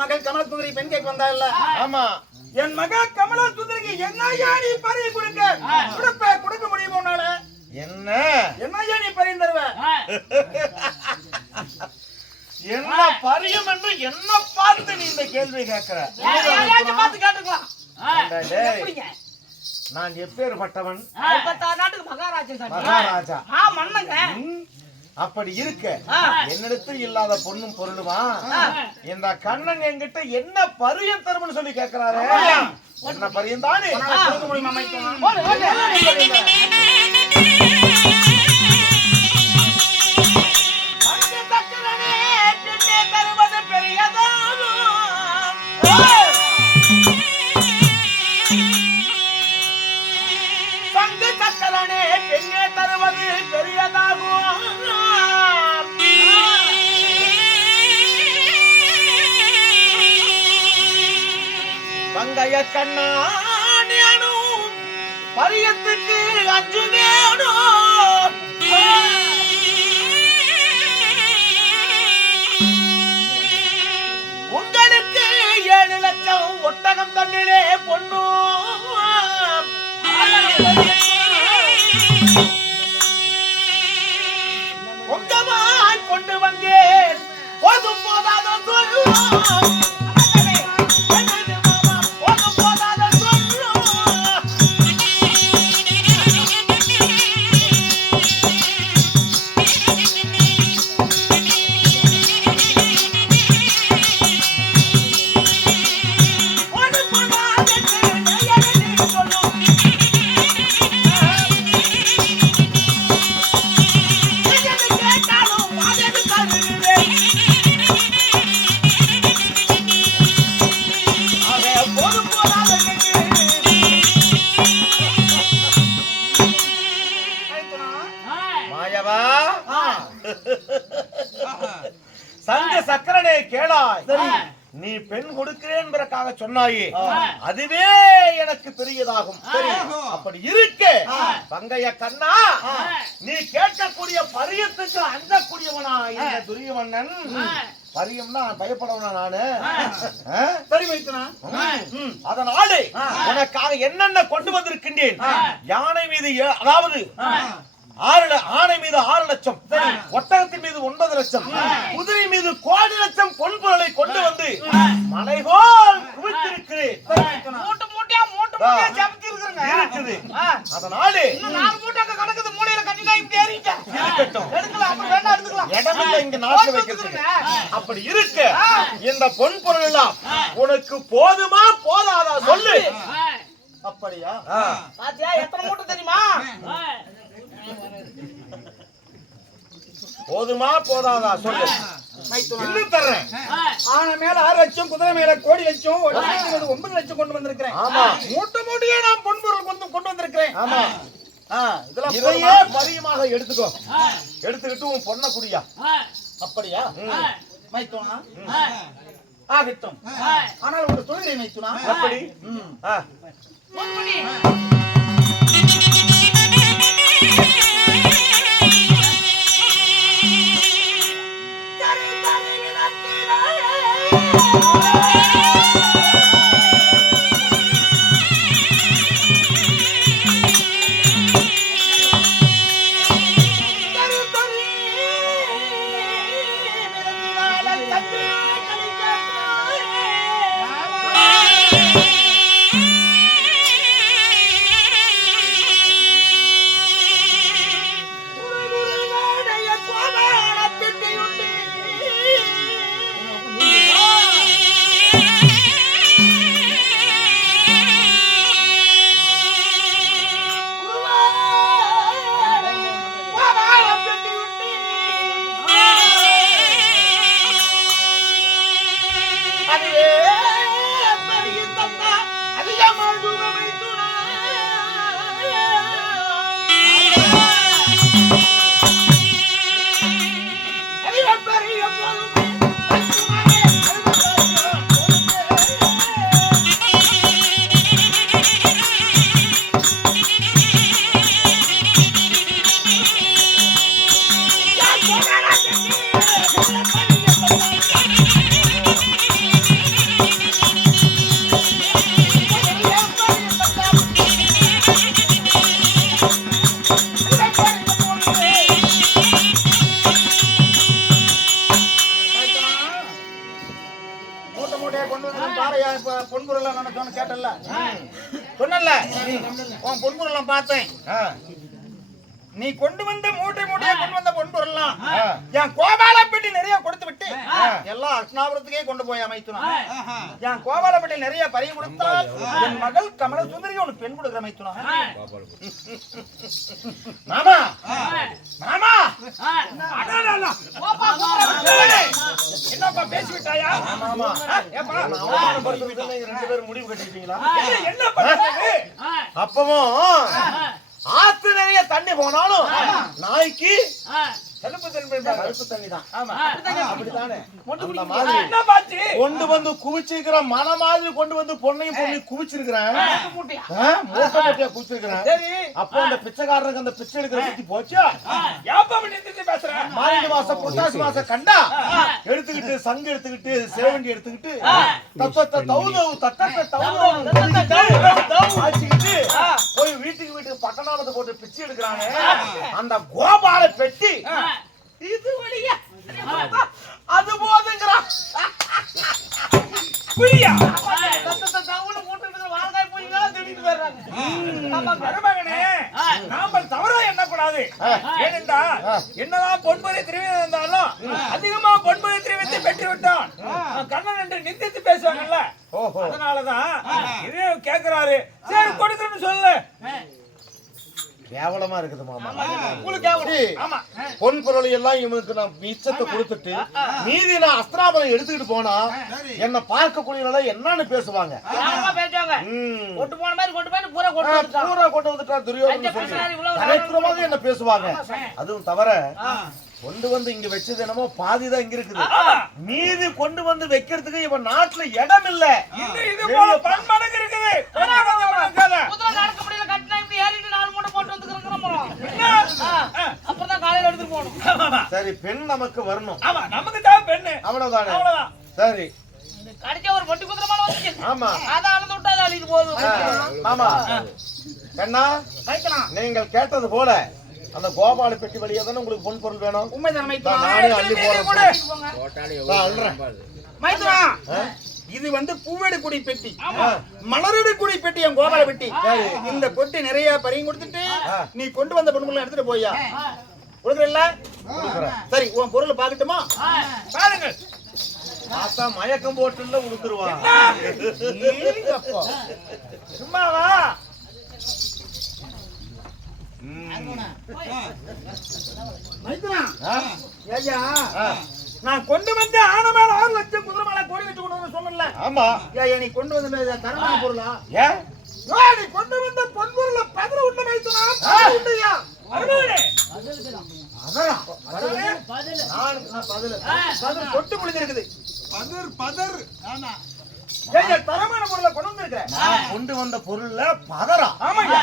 மகள் கமல சுந்தரி பெண் கேட்க வந்தா இல்ல? ஆமா. என் மகள் கமல சுந்தரிக்கு என்ன நீ பறி கொடுக்க முடியுமா உன்னால? என்ன நீ பறி தருவ? என்ன பரியம் என்று என்ன பார்த்து நீ இந்த கேள்வி கேட்கிற? பார்த்து கேட்டுக்கலாம். நான் எப்பேற்பட்டவன்? நாட்டுக்கு மகாராஜா. மன்னங்க. அப்படி இருக்க என்னிடத்தில் இல்லாத பொண்ணும் பொருளுமா இந்த கண்ணன் என்கிட்ட என்ன பரியம் தரும்னு சொல்லி கேட்கிறாரு. என்ன பரியம் தானே? பெண்ணே தருவது பெரியதாகும். பங்கைய கண்ணானும் பரியத்துக்கு அஞ்சு வேணும். உங்களுக்கு 7 லட்சம் ஒட்டகம் தண்ணிலே பொண்ணு உங்கமாய் கொண்டு வந்தேன். போதும் போதாத சொல்லுவோம். சங்க சக்கரனே கேளாய். நீ பெண் கொடுக்கிறேன் என்பதற்காக சொன்னாயே, அதுவே எனக்கு பெரியதாகும். அப்படி இருக்க பங்கைய கண்ணா, நீ கேட்கக்கூடிய பரியத்துக்கு அஞ்சக்கூடியவனா இந்த துரியவண்ணன்? பரியம்னா பயப்படவனா நானு? அதனாலே உனக்காக என்னென்ன கொண்டு வந்திருக்கின்றேன். யானை மீது அதாவது ஆணை மீது 6 லட்சம், ஒட்டகத்தின் மீது 9 லட்சம், குதிரை மீது 1,00,00,000 லட்சம் பொன்பொருளை கொண்டு வந்து மலைபோல் குவித்திருக்கிறேன். இருக்குது. அதனாலே இங்க நாட்டு வைக்கிறதுக்கு. அப்படி இருக்க இந்த பொன்பொருள் எல்லாம் உனக்கு போதுமா போதாதா சொல்லு. அப்படியா? எத்தனை மூட்டை தெரியுமா? போதுமா போதாதா சொல்லு. இன்னும் தர்றேன். ஆனை மேல 6 லட்சம், குதிரை மேல 1,00,00,000 லட்சம், 9 லட்சம் கொண்டு வந்திருக்கிறேன். ஆமா, மூட்டையே நான் பொன்பொருள் கொண்டு வந்திருக்கிறேன். ஆமா, இதெல்லாம் இதையே பரியமாக எடுத்துக்கோ. எடுத்துக்கிட்டு உன் பொண்ண குடியா. அப்படியா? மைத்துனா ஆகட்டும். ஆனால் ஒரு சொல்கிறேன் மைத்துனா. எப்படி? அதுவே பெரிய தந்தா அதிகமாக தூரமை துணா அதிக பெரிய பொறுமை பொன்பொருள் நான் கேட்டல சொன்னல உன் பொன்பொருள் பார்த்தேன் நீ கொண்டு வந்த மூட்டை மூட்டையா கொண்டு வந்த பொன்பொருள்லாம் என் கோபாலப்பட்டி நிறைய கொடுத்து விட்டு எல்லாம் அர்ச்சனாபுரத்துக்கே கொண்டு போய் அமைத்துனா என் கோபாலப்பட்டி நிறைய பறி கொடுத்தால் என் மகள் கமல சுந்தரி உனக்கு பெண் கொடுக்குற அமைத்துனா மாமா மாமா என்னப்பா பேசி விட்டாயா மாமா ஏப்பா அவமானப்படுத்தி ரெண்டு பேரும் முடிவு கட்டிட்டீங்களா என்ன பண்றது அப்பவும் ஆத்து நிறைய தண்ணி போனாலும் நாய்க்கு கருப்பு தண்ணி தான் அப்படித்தானே கொண்டு வந்து குவிச்சிருக்கிற மன மாதிரி கொண்டு வந்து பொண்ணையும் பொண்ணையும் குவிச்சிருக்கிறேன் குவிச்சிருக்கிறேன் அப்போ அந்த பிச்சைக்காரனுக்கு அந்த பிச்சை எடுக்கிற பத்தி போச்சா மார்கழி மாசம் புரட்டாசி மாசம் கண்டா எடுத்துக்கிட்டு சங்கு எடுத்துக்கிட்டு சேவண்டி எடுத்துக்கிட்டு தத்தத்தை தௌதவு தத்தத்தை தௌதவு ஆச்சுக்கிட்டு போய் வீட்டுக்கு பட்டணாமத்தை போட்டு பிச்சை எடுக்கிறாங்க அந்த கோபால பெட்டி இது வழியா அது போதுங்கறா புரியா தத்தத்தை தௌல போட்டு வாங்காய் போயினா தேடிட்டு வர்றாங்க நம்ம மருமகனே நாம தவறா என்ன கூடாது ஏனென்றா என்னதான் பொன்பரை திருவிழா இருந்தாலும் அதிகமா பொன்பரை திருவிழத்தை பெற்று விட்டான் கண்ணன் என்று நிந்தித்து பேசுவாங்கல்ல அதனாலதான் இதே கேக்குறாரு சரி கொடுக்கணும்னு சொல்லு கேவலமா இருக்குது மாமா பொன் பொருள் எல்லாம் இவனுக்கு நான் மிச்சத்தை கொடுத்துட்டு மீதி நான் அஸ்திராபலம் எடுத்துக்கிட்டு போனா என்ன பார்க்கக்கூடிய என்னன்னு பேசுவாங்க பூரா கொண்டு வந்துட்டா துரியோதனன் என்ன பேசுவாங்க அதுவும் தவிர கொண்டு வந்து இங்க வச்சது என்னமோ பாதிதான் இங்க இருக்குது மீதி கொண்டு வந்து வைக்கிறதுக்கு இவன் நாட்டுல இடம் இல்ல பன்மடங்கு இருக்குது சரி பெண் நமக்கு வரணும் நமக்கு தான் பெண்ணு அவ்வளவுதானே சரி ஒரு பொட்டி குதிரமான ஆமா அத அளந்து விட்டா அது அழிக்கு போகுது ஆமா கண்ணா நீங்கள் கேட்டது போல அந்த கோபால பெட்டி வழியா தானே உங்களுக்கு பொன் பொருள் வேணும் உண்மைதான் நானே அள்ளி போறேன் மைத்ரா இது வந்து பூவெடு குடி பெட்டி மலரடி குடி பெட்டி என் கோபால பெட்டி இந்த பொட்டி நிறைய பறியும் கொடுத்துட்டு நீ கொண்டு வந்த பொண்ணுங்களை எடுத்துட்டு போயா கொடுக்கறல்ல சரி உன் பொருளை பாக்கட்டுமா பாருங்க பார்த்தா மயக்கம் போட்டுல உடுத்துருவான் சும்மாவா ஐயா நான் கொண்டு வந்து ஆன மேல 6 லட்சம் குதிரை மேல கோடி வச்சு கொண்டு வந்து சொன்னல ஆமா ஐயா நீ கொண்டு வந்த தரமான பொருளா ஏன் நீ கொண்டு வந்த பொன் பொருளை பதற உண்ட வைத்தனா உண்டையா அருமையே கொட்டு முடிஞ்சிருக்குது பதர் ஆமா தரமான பொருளை கொண்டு வந்திருக்கிறேன் கொண்டு வந்த பொருள்ல பதறா ஆமாய்யா